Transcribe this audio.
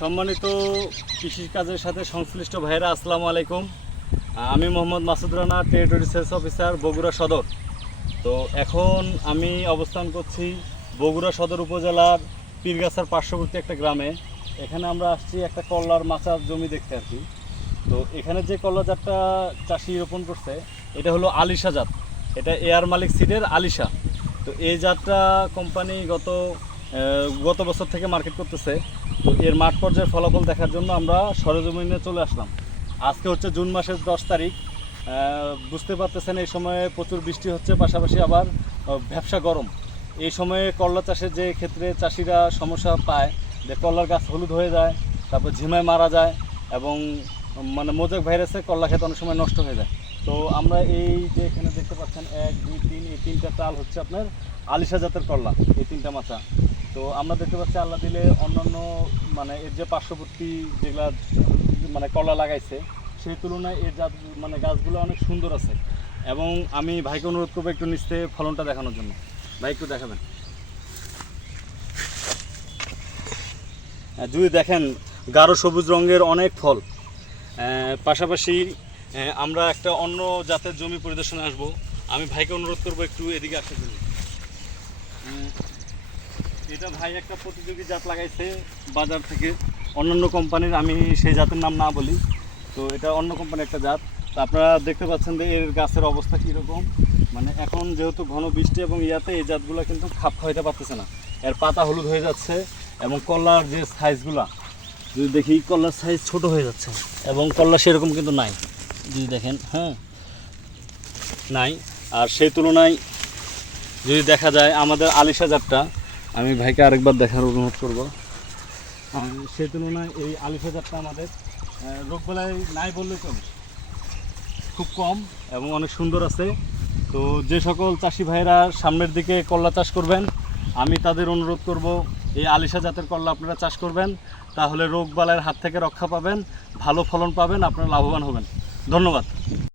সম্মানিত কৃষিকাজের সাথে সংশ্লিষ্ট ভাইয়েরা, আসসালামু আলাইকুম। আমি Mohammad Masud Rana territory sales officer Bogura Sadar. তো এখন আমি অবস্থান করছি বগুড়া সদর উপজেলার পীরগাছার পার্শ্ববর্তী একটা গ্রামে। এখানে আমরা আসছি একটা কল্লার মাচার জমি দেখতে আর কি। তো এখানে যে কল্লা জাতটা চাষি রোপণ করছে, এটা হলো আলিশা জাত। এটা এয়ার মালিক সিডের আলিশা। তো এই জাতটা কোম্পানি গত গত বছর থেকে মার্কেট করতেছে। তো এর মাঠ পর্যায়ের ফলাফল দেখার জন্য আমরা সরজমিনে চলে আসলাম। আজকে হচ্ছে জুন মাসের দশ তারিখ। বুঝতে পারতেছেন, এই সময়ে প্রচুর বৃষ্টি হচ্ছে, পাশাপাশি আবার ব্যবসা গরম। এই সময়ে করলা চাষের যে ক্ষেত্রে চাষিরা সমস্যা পায়, যে করলার গাছ হলুদ হয়ে যায়, তারপর ঝিমায় মারা যায় এবং মানে মোজাক ভাইরাসে করলা খেতে অনেক সময় নষ্ট হয়ে যায়। তো আমরা এই যে এখানে দেখতে পাচ্ছেন, এক, দুই, তিন, এই তিনটা তাল হচ্ছে আপনার আলিশা জাতের করলা, এই তিনটা মাচা। তো আমরা দেখতে পাচ্ছি আল্লাহ দিলে অন্যান্য মানে এর যে পার্শ্ববর্তী যেগুলা মানে কলা লাগাইছে, সেই তুলনায় এর জাত মানে গাছগুলো অনেক সুন্দর আছে। এবং আমি ভাইকে অনুরোধ করব একটু নিচে ফলনটা দেখানোর জন্য। ভাই, একটু দেখাবেন। যদি দেখেন, গাঢ় সবুজ রঙের অনেক ফল। পাশাপাশি আমরা একটা অন্য জাতের জমি পরিদর্শনে আসব। আমি ভাইকে অনুরোধ করব একটু এদিকে আসার জন্য এটা ভাই একটা প্রতিযোগী জাত লাগাইছে বাজার থেকে। অন্যান্য কোম্পানির, আমি সেই জাতের নাম না বলি। তো এটা অন্য কোম্পানির একটা জাত। আপনারা দেখতে পাচ্ছেন যে এর গাছের অবস্থা কীরকম। মানে এখন যেহেতু ঘন বৃষ্টি এবং ইয়াতে এই জাতগুলো কিন্তু খাপ খাওয়াইতে পারতেছে না। এর পাতা হলুদ হয়ে যাচ্ছে এবং কলার যে সাইজগুলা, যদি দেখি কলার সাইজ ছোট হয়ে যাচ্ছে এবং কলা সেরকম কিন্তু নাই। যদি দেখেন হ্যাঁ নাই। আর সেই তুলনায় যদি দেখা যায়, আমাদের আলিশা জাতটা আমি ভাইকে আরেকবার দেখার অনুরোধ করব। সেই তুলনায় এই আলিশা জাতটা আমাদের রোগবেলায় নাই বললে কম খুব কম এবং অনেক সুন্দর আছে। তো যে সকল চাষি ভাইরা সামনের দিকে করলা চাষ করবেন, আমি তাদের অনুরোধ করব, এই আলিশা জাতের করলা আপনারা চাষ করবেন, তাহলে রোগ বালাইয়ের হাত থেকে রক্ষা পাবেন, ভালো ফলন পাবেন, আপনারা লাভবান হবেন। ধন্যবাদ।